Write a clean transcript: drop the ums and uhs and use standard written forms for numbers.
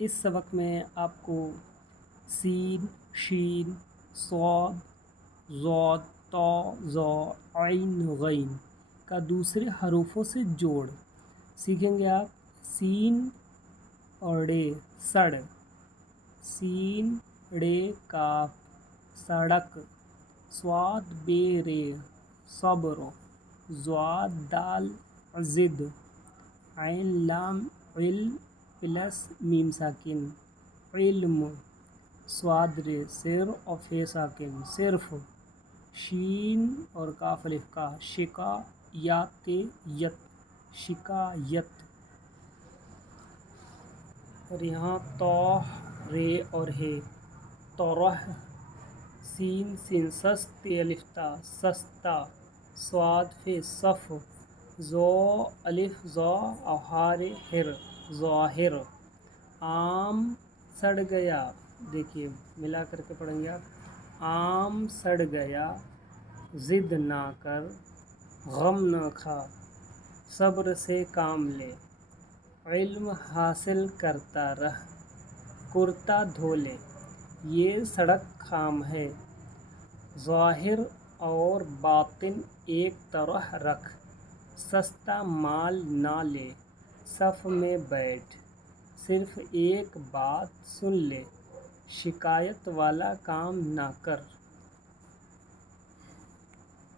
اس سبق میں آپ کو سین، شین، صاد، ضاد، طا، ظا، عین، غین کا دوسرے حروفوں سے جوڑ سیکھیں گے آپ۔ سین اور ڑے سڑ، سین ڑے کاف سڑک، صاد بے رے صبر، ضاد دال ضد، عین لام عل پلس میم ساکن علم، صاد رے سر اور فے ساکن صرف، شین اور کاف الف کا شکا یات یت شکایت، اور یہاں طا رے اور ہے طرح، سین سین سست الف تا سستا، صاد فے صف، ظا الف ظا اور ہار ہر ظاہر، آم سڑ گیا، دیکھیے ملا کر کے پڑھیں گے آپ، آم سڑ گیا، ضد نہ کر، غم نہ کھا، صبر سے کام لے، علم حاصل کرتا رہ، کرتا دھو لے، یہ سڑک خام ہے، ظاہر اور باطن ایک طرح رکھ، سستا مال نہ لے، صف میں بیٹھ، صرف ایک بات سن لے، شکایت والا کام نہ کر۔